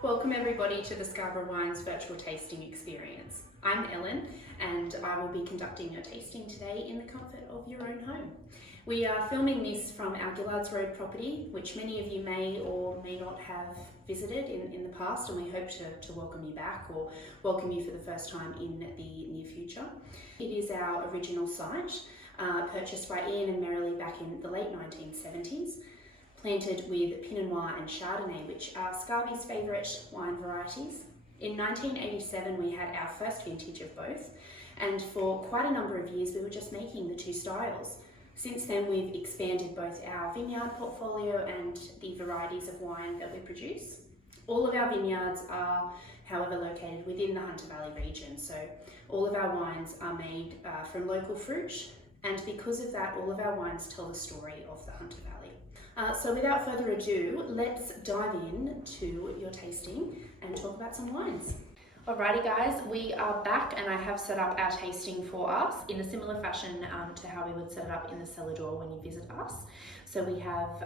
Welcome everybody to the Scarborough Wines virtual tasting experience. I'm Ellen and I will be conducting your tasting today in the comfort of your own home. We are filming this from our Gillards Road property, which many of you may or may not have visited in the past, and we hope to welcome you back or welcome you for the first time in the near future. It is our original site, purchased by Ian and Merrily back in the late 1970s. Planted with Pinot Noir and Chardonnay, which are Scarby's favourite wine varieties. In 1987 we had our first vintage of both, and for quite a number of years we were just making the two styles. Since then we've expanded both our vineyard portfolio and the varieties of wine that we produce. All of our vineyards are, however, located within the Hunter Valley region, so all of our wines are made from local fruit, and because of that all of our wines tell the story of the Hunter Valley. So without further ado, let's dive in to your tasting and talk about some wines. Alrighty guys, we are back and I have set up our tasting for us in a similar fashion to how we would set it up in the cellar door when you visit us. So we have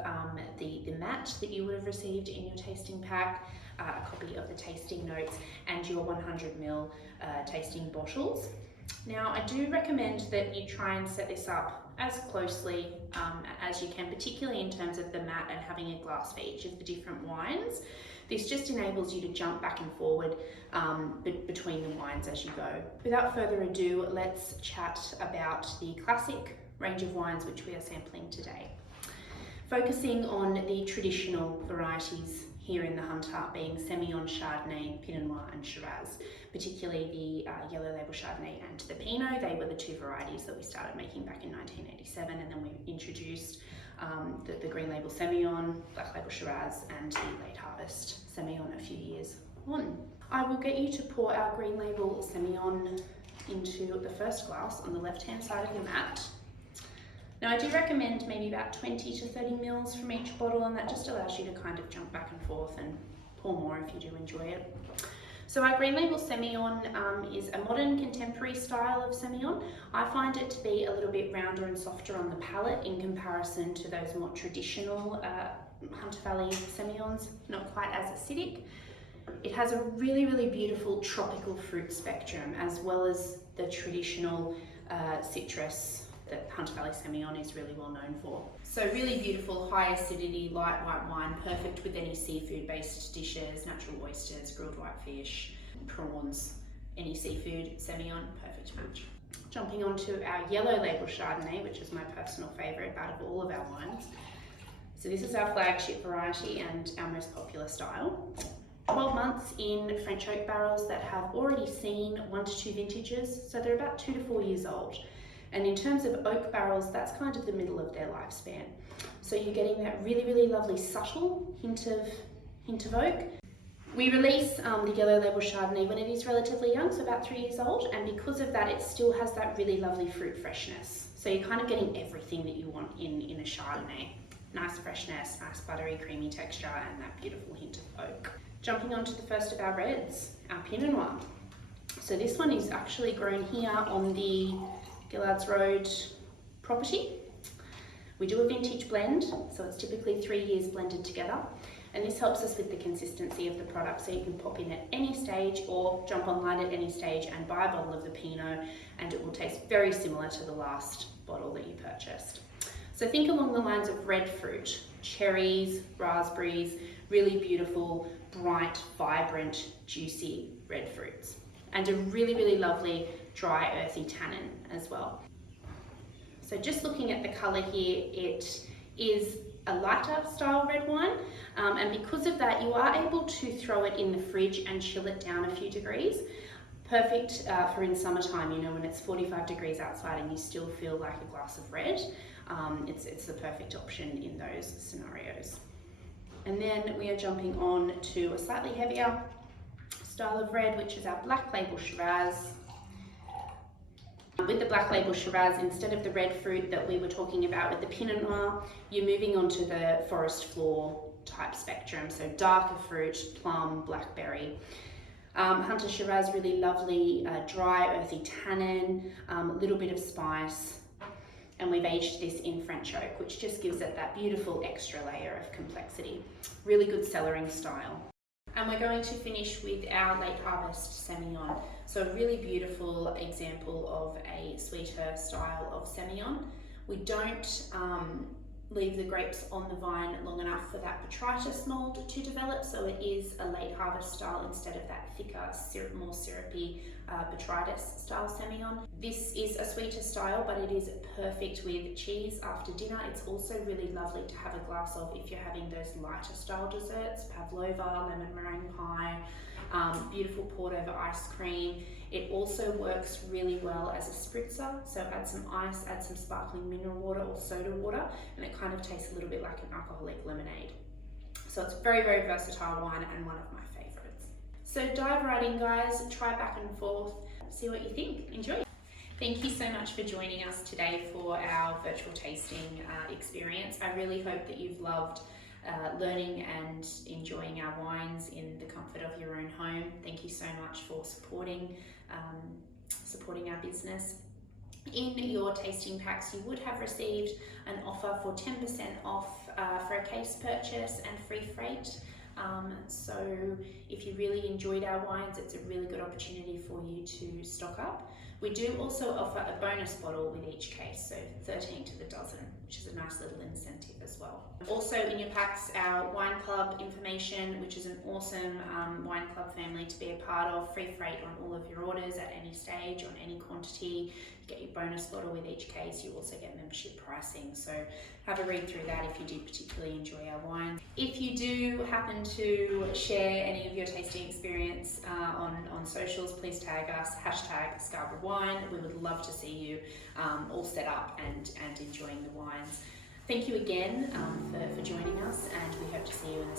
the mat that you would have received in your tasting pack, a copy of the tasting notes and your 100ml tasting bottles. Now I do recommend that you try and set this up as closely as you can, particularly in terms of the mat and having a glass for each of the different wines. This just enables you to jump back and forward between the wines as you go. Without further ado, let's chat about the classic range of wines which we are sampling today. Focusing on the traditional varieties here in the Hunter, being Semillon, Chardonnay, Pinot Noir and Shiraz, particularly the Yellow Label Chardonnay and the Pinot. They were the two varieties that we started making back in 1987, and then we introduced the Green Label Semillon, Black Label Shiraz and the Late Harvest Semillon a few years on. I will get you to pour our Green Label Semillon into the first glass on the left hand side of your mat. Now I do recommend maybe about 20 to 30 mils from each bottle, and that just allows you to kind of jump back and forth and pour more if you do enjoy it. So our Green Label Semillon is a modern contemporary style of Semillon. I find it to be a little bit rounder and softer on the palate in comparison to those more traditional Hunter Valley Semillons, not quite as acidic. It has a really, really beautiful tropical fruit spectrum, as well as the traditional citrus that Hunter Valley Semillon is really well known for. So really beautiful, high acidity, light white wine, perfect with any seafood based dishes, natural oysters, grilled whitefish, prawns, any seafood, Semillon, perfect match. Jumping on to our Yellow Label Chardonnay, which is my personal favourite out of all of our wines. So this is our flagship variety and our most popular style. 12 months in French oak barrels that have already seen 1 to 2 vintages, so they're about 2 to 4 years old. And in terms of oak barrels, that's kind of the middle of their lifespan. So you're getting that really, really lovely subtle hint of oak. We release the Yellow Label Chardonnay when it is relatively young, so about 3 years old, and because of that, it still has that really lovely fruit freshness. So you're kind of getting everything that you want in a Chardonnay. Nice freshness, nice buttery, creamy texture, and that beautiful hint of oak. Jumping on to the first of our reds, our Pinot Noir. So this one is actually grown here on the Gillards Road property. We do a vintage blend, so it's typically 3 years blended together, and this helps us with the consistency of the product, so you can pop in at any stage or jump online at any stage and buy a bottle of the Pinot, and it will taste very similar to the last bottle that you purchased. So think along the lines of red fruit, cherries, raspberries, really beautiful, bright, vibrant, juicy red fruits, and a really, really lovely dry, earthy tannin as well. So just looking at the colour here, it is a lighter style red wine, and because of that you are able to throw it in the fridge and chill it down a few degrees. Perfect for in summertime, you know, when it's 45 degrees outside and you still feel like a glass of red. It's the perfect option in those scenarios. And then we are jumping on to a slightly heavier style of red, which is our Black Label Shiraz. With the Black Label Shiraz, instead of the red fruit that we were talking about with the Pinot Noir, you're moving on to the forest floor type spectrum, so darker fruit, plum, blackberry. Hunter Shiraz, really lovely, dry, earthy tannin, a little bit of spice, and we've aged this in French oak, which just gives it that beautiful extra layer of complexity. Really good cellaring style. And we're going to finish with our late harvest Semillon. So a really beautiful example of a sweeter style of Semillon. We don't leave the grapes on the vine long enough for that botrytis mold to develop, so it is a late harvest style instead of that thicker, more syrupy botrytis style Semillon. This is a sweeter style, but it is perfect with cheese after dinner. It's also really lovely to have a glass of if you're having those lighter style desserts, pavlova, lemon meringue pie, beautiful poured over ice cream. It also works really well as a spritzer, so add some ice, add some sparkling mineral water or soda water, and it kind of tastes a little bit like an alcoholic lemonade. So it's very, very versatile wine and one of my favorites. So dive right in, guys, try back and forth, see what you think, enjoy. Thank you so much for joining us today for our virtual tasting experience. I really hope that you've loved learning and enjoying our wines in the comfort of your own home. Thank you so much for supporting our business. In your tasting packs, you would have received an offer for 10% off for a case purchase and free freight. So if you really enjoyed our wines, it's a really good opportunity for you to stock up. We do also offer a bonus bottle with each case, so 13 to the dozen, which is a nice little incentive as well. Also in your packs, our wine club information, which is an awesome wine club family to be a part of. Free freight on all of your orders at any stage, on any quantity. You get your bonus bottle with each case. You also get membership pricing, so have a read through that if you did particularly enjoy our wine. If you do happen to share any of your tasting experience on socials, please tag us, #ScarborougghWine. We would love to see you all set up and enjoying the wines. Thank you again for joining us, and we hope to see you in the